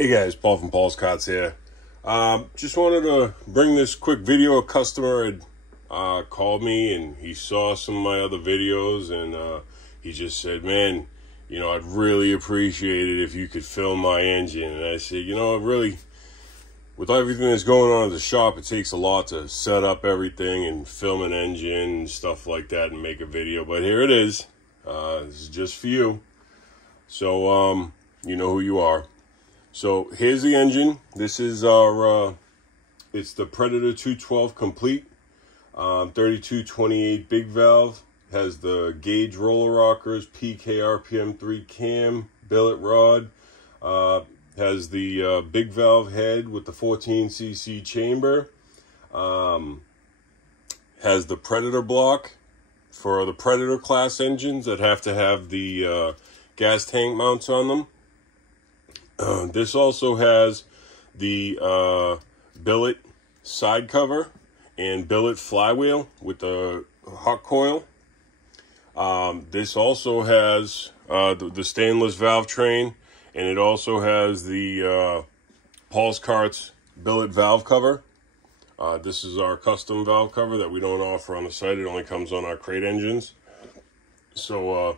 Hey guys, Paul from Paulskarts here. Just wanted to bring this quick video. A customer had called me and he saw some of my other videos and he just said, man, I'd really appreciate it if you could film my engine. And I said, really, with everything that's going on at the shop, it takes a lot to set up everything and film an engine and stuff like that and make a video. But here it is. This is just for you. So, you know who you are. So here's the engine. This is our, it's the Predator 212 Complete, 3228 big valve, has the gauge roller rockers, PK RPM 3 cam, billet rod, has the big valve head with the 14cc chamber, has the Predator block for the Predator class engines that have to have the gas tank mounts on them. This also has the billet side cover and billet flywheel with the hot coil. This also has the stainless valve train, and it also has the Paulskarts billet valve cover. This is our custom valve cover that we don't offer on the site. It only comes on our crate engines. So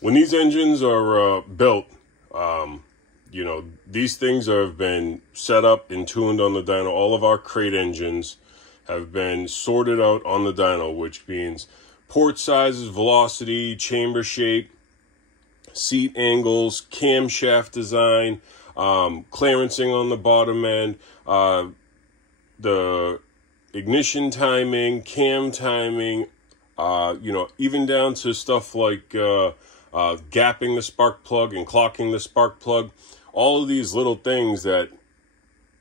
when these engines are built, these things have been set up and tuned on the dyno. All of our crate engines have been sorted out on the dyno, which means port sizes, velocity, chamber shape, seat angles, camshaft design, clearancing on the bottom end, the ignition timing, cam timing, even down to stuff like gapping the spark plug and clocking the spark plug. All of these little things that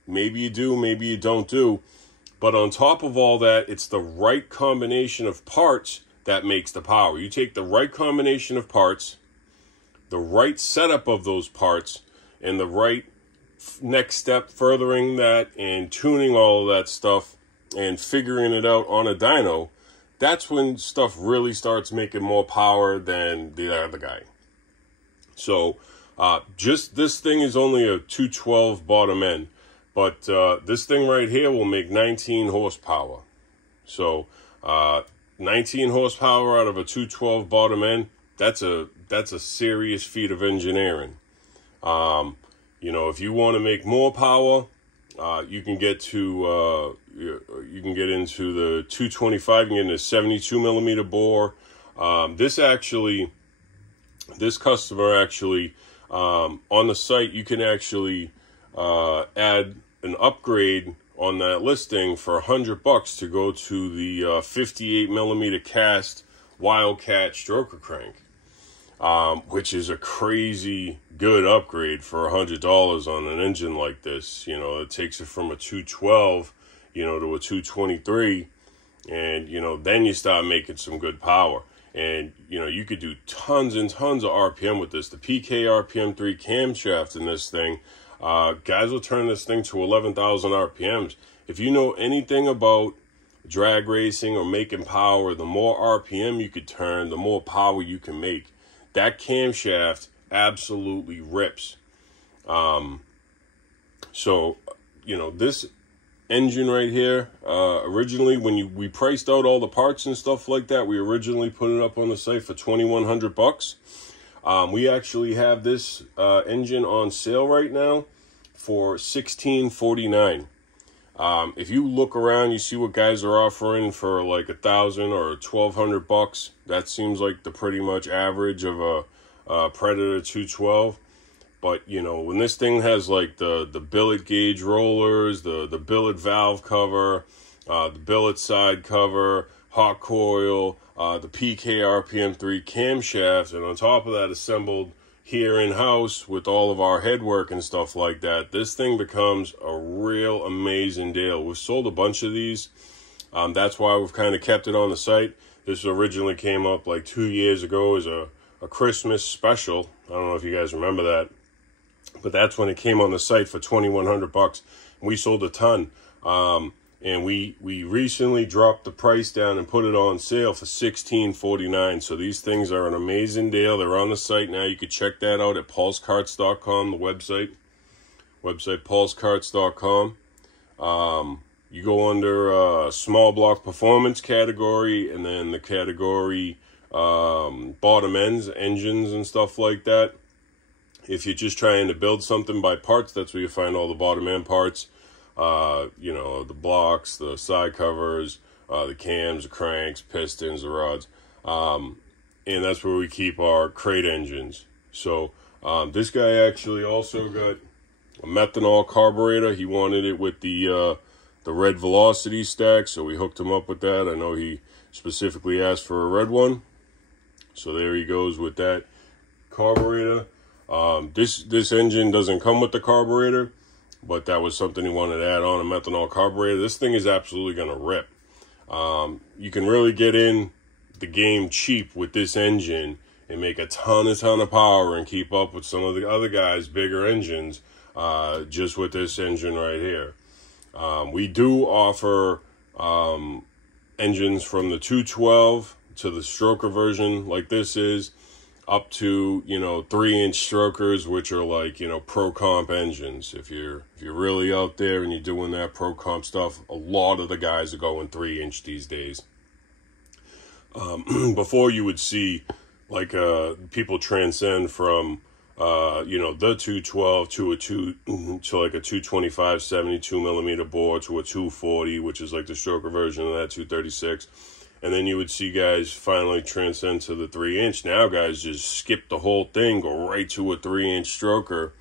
maybe you do, maybe you don't do. But on top of all that, it's the right combination of parts that makes the power. You take the right combination of parts, the right setup of those parts, and the right next step furthering that and tuning all of that stuff and figuring it out on a dyno. That's when stuff really starts making more power than the other guy. So just this thing is only a 212 bottom end, but this thing right here will make 19 horsepower. So 19 horsepower out of a 212 bottom end, that's a serious feat of engineering. If you want to make more power, you can get to you can get into the 225. You can get into 72 millimeter bore. This customer actually on the site, you can actually add an upgrade on that listing for $100 to go to the 58 millimeter cast Wildcat stroker crank, which is a crazy good upgrade for $100 on an engine like this. It takes it from a 212 to a 223, and then you start making some good power. And you could do tons and tons of RPM with this. The PK RPM 3 camshaft in this thing, guys will turn this thing to 11,000 RPMs. If you know anything about drag racing or making power, the more RPM you could turn, the more power you can make. That camshaft absolutely rips. This engine right here, originally when we priced out all the parts and stuff like that, we originally put it up on the site for $2,100. We actually have this engine on sale right now for $1,649. If you look around, you see what guys are offering for like $1,000 or $1,200. That seems like the pretty much average of a Predator 212. But, when this thing has like the billet gauge rollers, the billet valve cover, the billet side cover, hot coil, the PK RPM 3 camshaft, and on top of that assembled here in-house with all of our headwork and stuff like that, this thing becomes a real amazing deal. We've sold a bunch of these. That's why we've kind of kept it on the site. This originally came up like 2 years ago as a Christmas special. I don't know if you guys remember that. But that's when it came on the site for $2,100. We sold a ton. And we recently dropped the price down and put it on sale for $16.49. So these things are an amazing deal. They're on the site now. You can check that out at paulskarts.com, the website paulskarts.com. You go under small block performance category, and then the category bottom ends, engines and stuff like that. If you're just trying to build something by parts, that's where you find all the bottom end parts. You know, the blocks, the side covers, the cams, the cranks, pistons, the rods. And that's where we keep our crate engines. So this guy actually also got a methanol carburetor. He wanted it with the red velocity stack, so we hooked him up with that. I know he specifically asked for a red one. So there he goes with that carburetor. This engine doesn't come with the carburetor, but that was something he wanted to add on, a methanol carburetor. This thing is absolutely going to rip. You can really get in the game cheap with this engine and make a ton of power and keep up with some of the other guys' bigger engines just with this engine right here. We do offer engines from the 212 to the stroker version like this is, up to, you know, 3-inch strokers, which are like, you know, pro comp engines. If you're really out there and you're doing that pro comp stuff, a lot of the guys are going 3-inch these days. Before you would see like people transcend from you know, the 212 to like a 225 72 millimeter bore to a 240, which is like the stroker version of that 236. And then you would see guys finally transcend to the 3-inch. Now guys just skip the whole thing, go right to a 3-inch stroker,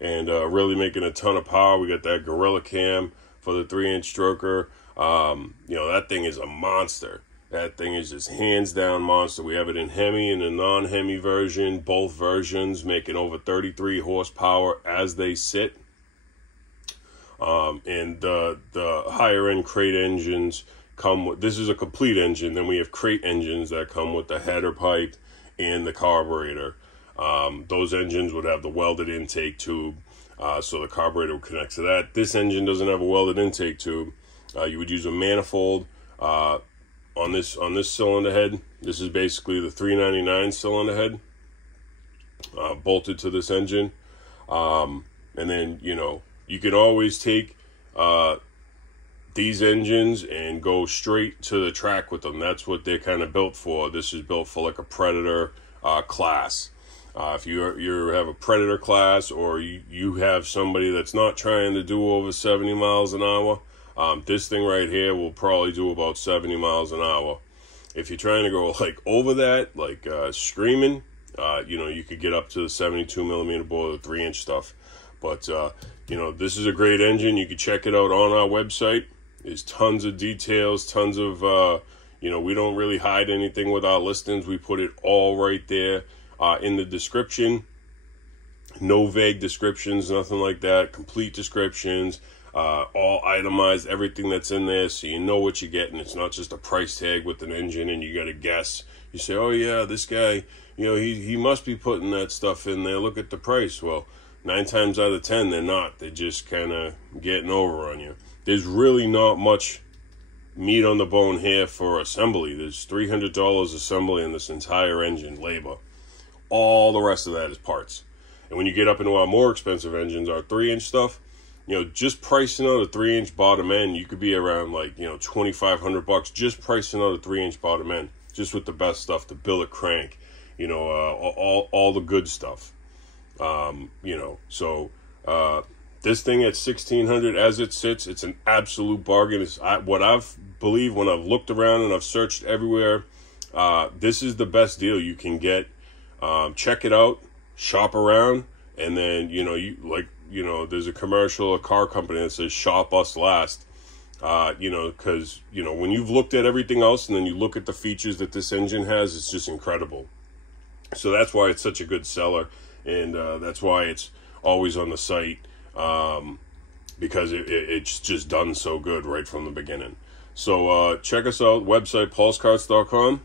and really making a ton of power. We got that Gorilla Cam for the 3-inch stroker. You know, that thing is a monster. That thing is just hands down monster. We have it in Hemi and a non-Hemi version, both versions making over 33 horsepower as they sit. And the higher end crate engines come with, this is a complete engine. Then we have crate engines that come with the header pipe and the carburetor. Those engines would have the welded intake tube, so the carburetor would connect to that. This engine doesn't have a welded intake tube. You would use a manifold on this cylinder head. This is basically the 399 cylinder head bolted to this engine. And then, you know, you can always take these engines and go straight to the track with them. That's what they're kind of built for. This is built for like a Predator class. If you have a Predator class, or you have somebody that's not trying to do over 70 miles an hour, this thing right here will probably do about 70 miles an hour. If you're trying to go like over that, like screaming, you know, you could get up to the 72 millimeter bore, the 3-inch stuff. But you know, this is a great engine. You can check it out on our website. There's tons of details, tons of you know, we don't really hide anything with our listings. We put it all right there in the description. No vague descriptions, nothing like that. Complete descriptions. All itemized, everything that's in there, so you know what you're getting. It's not just a price tag with an engine and you got to guess. You say, oh yeah, this guy, you know, he must be putting that stuff in there. Look at the price. Well, 9 times out of 10, they're not. They're just kind of getting over on you. There's really not much meat on the bone here for assembly. There's $300 assembly in this entire engine, labor. All the rest of that is parts. And when you get up into our more expensive engines, our 3-inch stuff, you know, just pricing out a 3-inch bottom end, you could be around like, you know, $2,500 just pricing out a 3-inch bottom end, just with the best stuff, the billet crank, you know, all the good stuff. You know, so this thing at $1,600 as it sits, it's an absolute bargain. It's what I've believed when I've looked around and I've searched everywhere. This is the best deal you can get. Check it out, shop around, and then, you know, you know, there's a commercial, a car company that says shop us last. You know, because, you know, when you've looked at everything else and then you look at the features that this engine has, it's just incredible. So that's why it's such a good seller, and that's why it's always on the site, because it's just done so good right from the beginning. So check us out, website paulskarts.com.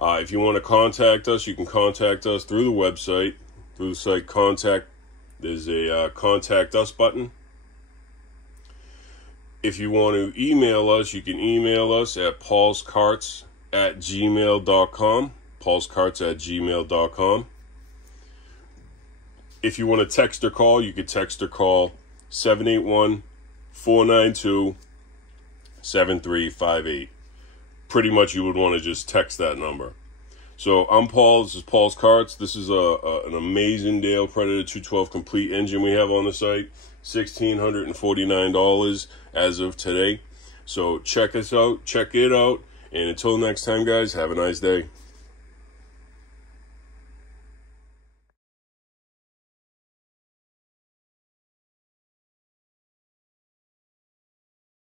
If you want to contact us, you can contact us through the website, through the site contact. There's a contact us button. If you want to email us, you can email us at paulskarts@gmail.com. paulskarts@gmail.com. If you want to text or call, you can text or call 781-492-7358. Pretty much you would want to just text that number. So I'm Paul. This is Paulskarts. This is an amazing Dale Predator 212 complete engine we have on the site. $1,649 as of today. So check us out. Check it out. And until next time, guys, have a nice day.